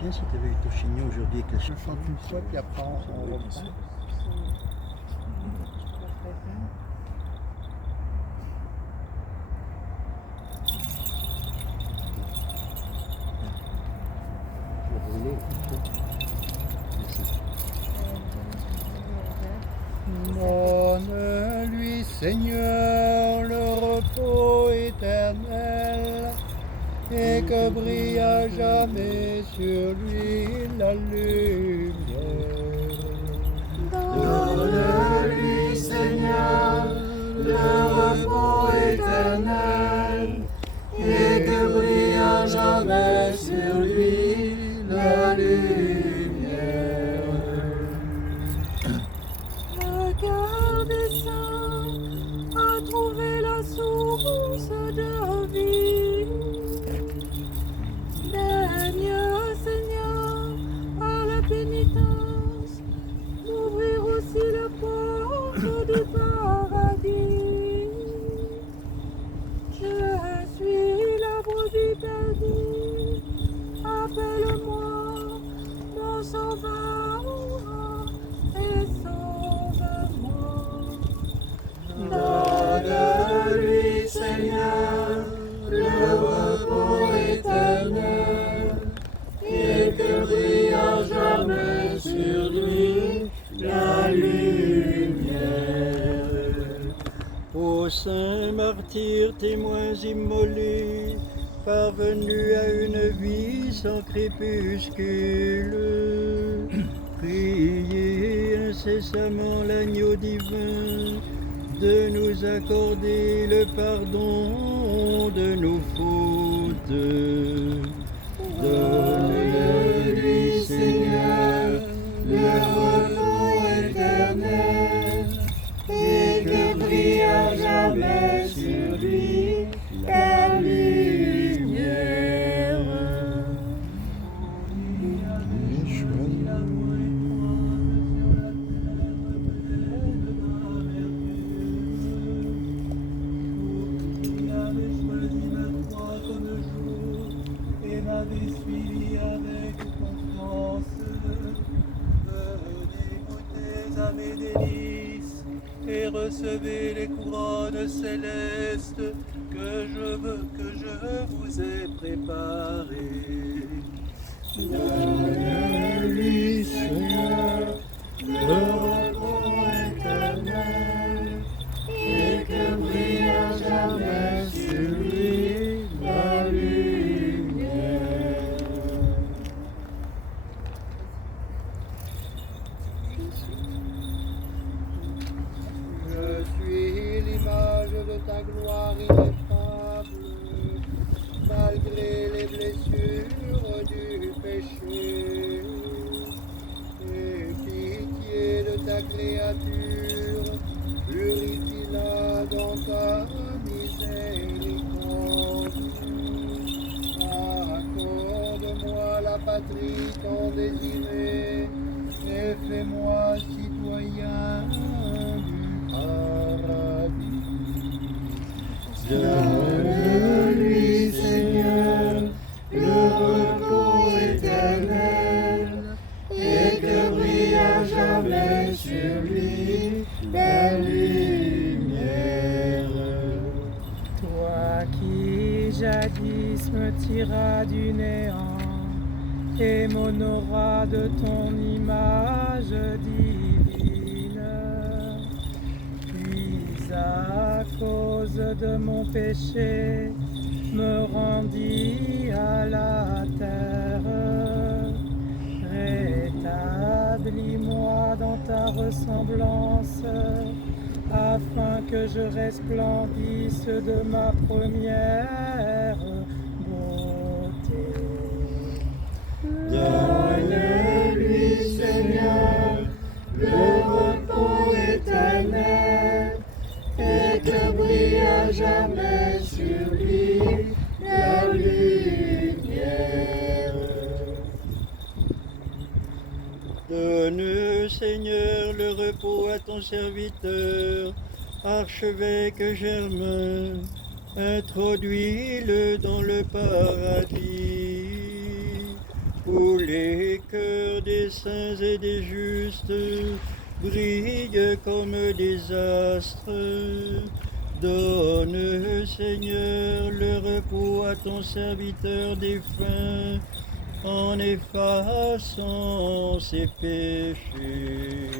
bien si tu avais eu ton chignon aujourd'hui avec la Je chante une fois, puis après on reprend. Je vais rouler. Merci. Donne-lui, Seigneur, le repos éternel, et que brille à jamais sur lui la lumière. Donne-lui, Seigneur, le repos éternel, et que brille à jamais sur lui la lumière. Le cœur des saints a trouvé la source de vie. Daigne, Seigneur, à la pénitence, m'ouvrir aussi la porte du paradis. Je suis la brebis perdue, appelle-moi, mon sauveur, et sauve-moi. Donne-lui, Seigneur, le repos éternel, et que brille à jamais sur lui la lumière. Ô saint martyr, témoins immolés, parvenus à une vie sans crépuscule, priez incessamment l'agneau divin de nous accorder le pardon de nos fautes. Donne-lui, Seigneur, le repos éternel, et que brille à jamais sur lui la lumière. Il avait choisi ma croix comme jour et m'avait suivi avec confiance. Venez goûter à mes délices et recevez les couronnes célestes que je vous ai préparées. Donne-lui, Seigneur, le repos éternel, et que brille à jamais sur lui la lumière. Je suis l'image de ta gloire ineffable, malgré les blessures du péché. Aie pitié de ta créature, purifie-la dans ta miséricorde. Accorde-moi la patrie tant désirée, et fais-moi citoyen du paradis. Donne-lui, Seigneur, le repos éternel, et que brille à jamais sur lui la lumière. Toi qui jadis me tiras du néant et m'honoras de ton image divine, puis à cause de mon péché me rendis à la terre. Rétablis-moi dans ta ressemblance, afin que je resplendisse de ma première beauté. Donne-lui, Seigneur, le repos éternel, et que brille à jamais sur lui la lumière. Donne, Seigneur, le repos à ton serviteur, archevêque Germain, introduis-le dans le paradis. où les cœurs des saints et des justes brillent comme des astres. Donne, Seigneur, le repos à ton serviteur défunt, en effaçant ses péchés.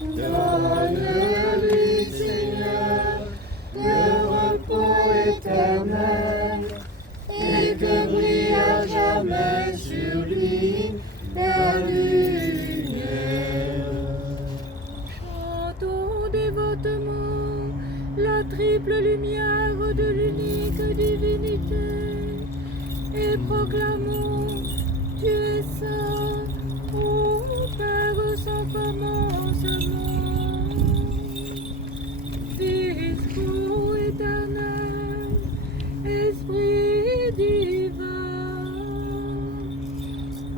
Donne-lui, Seigneur, le repos éternel, et que brille à jamais sur lui la lumière. Chantons dévotement la triple lumière de l'unique divinité et proclamons Dieu est saint, ô Père sans commencement, Fils co-éternel, Esprit divin,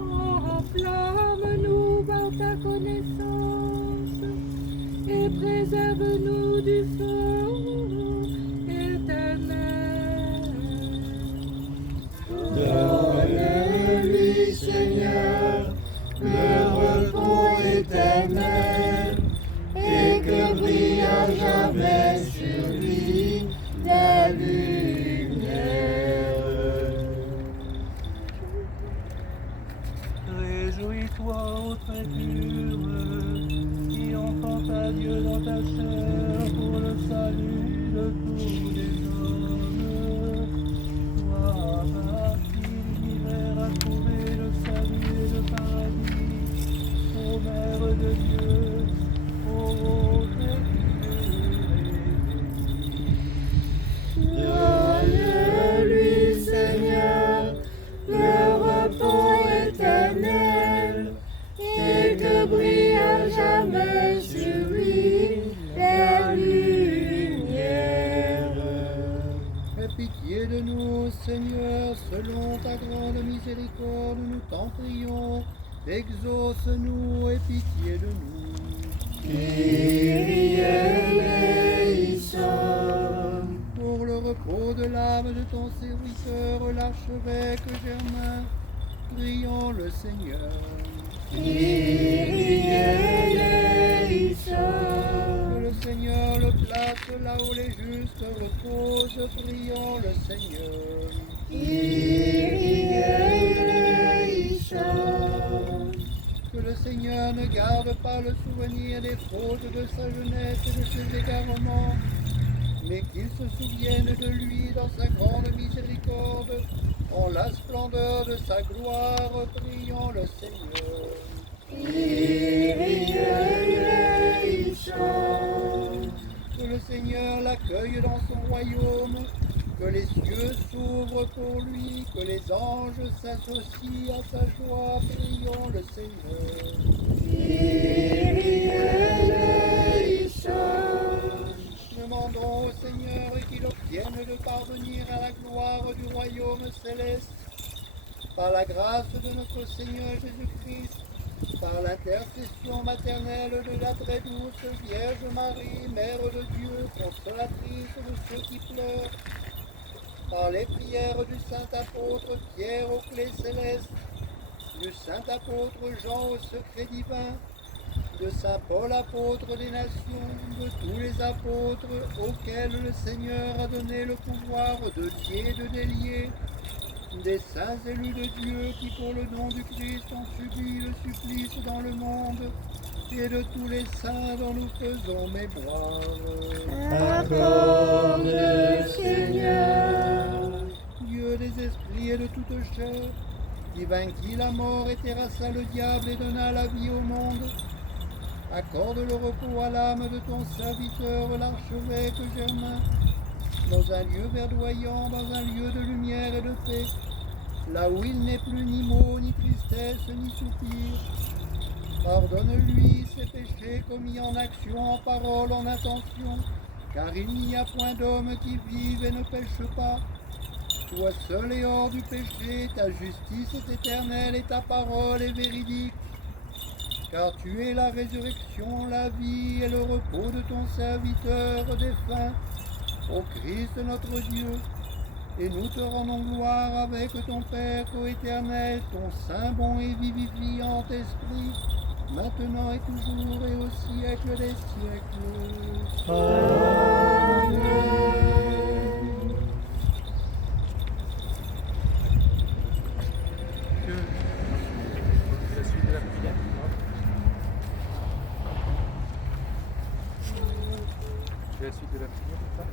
enflamme-nous par ta connaissance et préserve-nous du feu éternel. Donne-lui, Seigneur, le repos éternel, et que brille à jamais sur lui la lumière. Réjouis-toi, ô très pure, qui enfante à Dieu dans ta chair pour le salut de tous les hommes. Toi, par qui l'univers a trouvé le salut et le paradis, ô Mère de Dieu, ô très Donne-lui, Seigneur, le repos éternel, et que brille à jamais sur lui la lumière. Aie pitié de nous, Seigneur, selon ta grande miséricorde, nous t'en prions. Exauce-nous et pitié de nous. Kyrie eleison. Pour le repos de l'âme de ton serviteur, l'archevêque Germain, prions le Seigneur. Kyrie eleison. Que le Seigneur le place là où les justes reposent, prions le Seigneur. Kyrie eleison. Que le Seigneur ne garde pas le souvenir des fautes de sa jeunesse et de ses égarements, mais qu'il se souvienne de lui dans sa grande miséricorde, en la splendeur de sa gloire, prions le Seigneur. Kyrie eleison. Que le Seigneur l'accueille dans son royaume, que les cieux s'ouvrent pour lui, que les anges s'associent à sa joie, prions le Seigneur. Kyrie eleison. Demandons au Seigneur qu'il obtienne de parvenir à la gloire du royaume céleste, par la grâce de notre Seigneur Jésus-Christ, par l'intercession maternelle de la très douce Vierge Marie, Mère de Dieu, consolatrice de ceux qui pleurent, par les prières du saint apôtre Pierre aux clés célestes, du saint apôtre Jean au secret divin, de saint Paul apôtre des nations, de tous les apôtres auxquels le Seigneur a donné le pouvoir de lier et de délier, des saints élus de Dieu qui pour le nom du Christ ont subi le supplice dans le monde, et de tous les saints dont nous faisons mémoire. Accorde, Seigneur, Dieu des esprits et de toute chair, qui vainquit la mort et terrassa le diable et donna la vie au monde, accorde le repos à l'âme de ton serviteur, l'archevêque Germain, dans un lieu verdoyant, dans un lieu de lumière et de paix, là où il n'est plus ni maux, ni tristesse, ni soupir. Pardonne-lui ses péchés commis en action, en parole, en intention, car il n'y a point d'homme qui vive et ne pêche pas. Toi seul et hors du péché, ta justice est éternelle et ta parole est véridique. Car tu es la résurrection, la vie et le repos de ton serviteur défunt, ô Christ notre Dieu. Et nous te rendons gloire avec ton Père coéternel, ton saint bon et vivifiant esprit, maintenant et toujours et au siècle des siècles. Amen. La suite de la prière. La suite de la prière, c'est ça?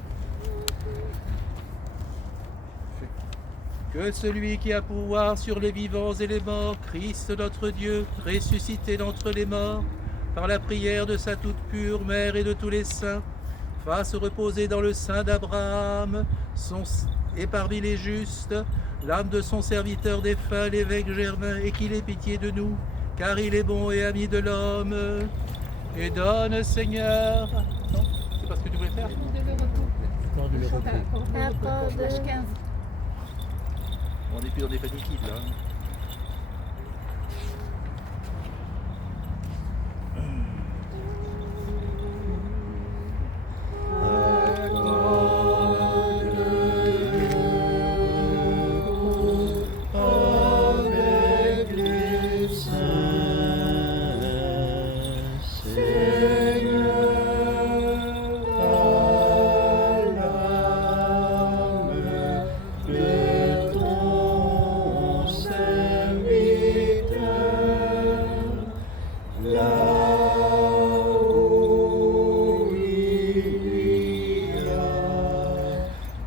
Que celui qui a pouvoir sur les vivants et les morts, Christ notre Dieu, ressuscité d'entre les morts, par la prière de sa toute pure Mère et de tous les saints, fasse reposer dans le sein d'Abraham et parmi les justes l'âme de son serviteur défunt, l'évêque Germain, et qu'il ait pitié de nous, car il est bon et ami de l'homme. Et donne, Seigneur... Non, c'est pas ce que tu voulais faire? Temps de le repos. Accord de 15. On n'est plus dans des paniquides, là. Avec les saints, Seigneur, à l'âme de ton serviteur, là où il y a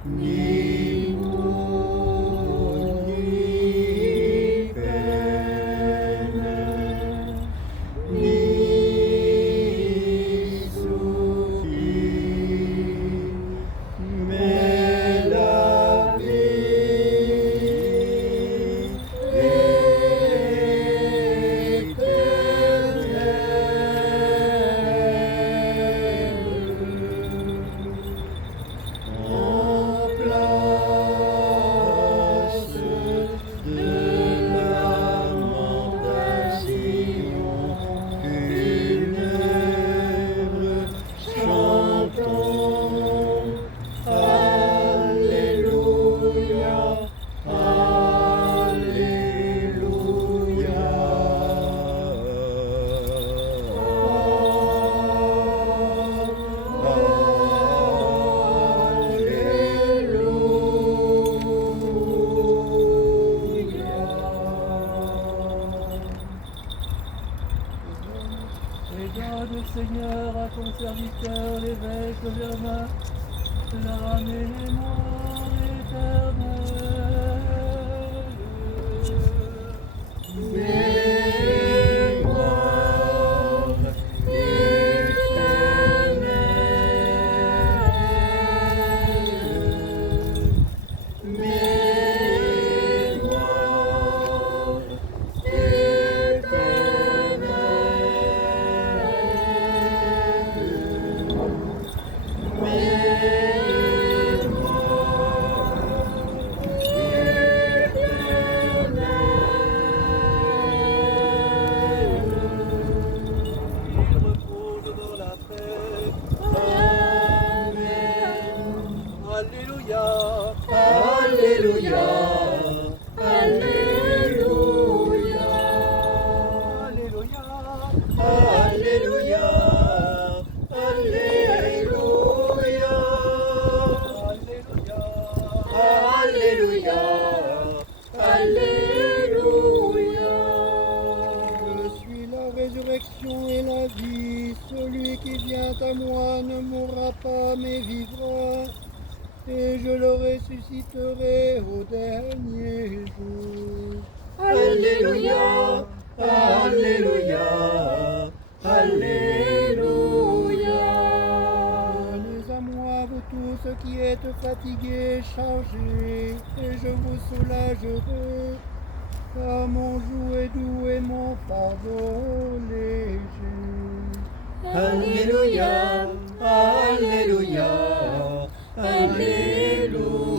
ni mot ni peine, ni soucis, mais la vie éternelle. En place de lamentation funèbre, chantons Alléluia, Alléluia. Et donne, Seigneur, à ton serviteur, l'évêque Germain, la mémoire éternelle. Mémoire éternelle. Mémoire Repose dans la paix. Alléluia. Alléluia, Alléluia. Alléluia. Alléluia, Alléluia, Alléluia. Alléluia, Je suis la résurrection et la vie. Celui qui vient à moi ne mourra pas, mais vivra. Et je le ressusciterai au dernier jour. Alléluia, Alléluia, Alléluia. Venez à moi, vous tous qui êtes fatigués, chargés, et je vous soulagerai. Car mon joug est doux et mon fardeau léger. Alléluia, Alléluia, Alléluia.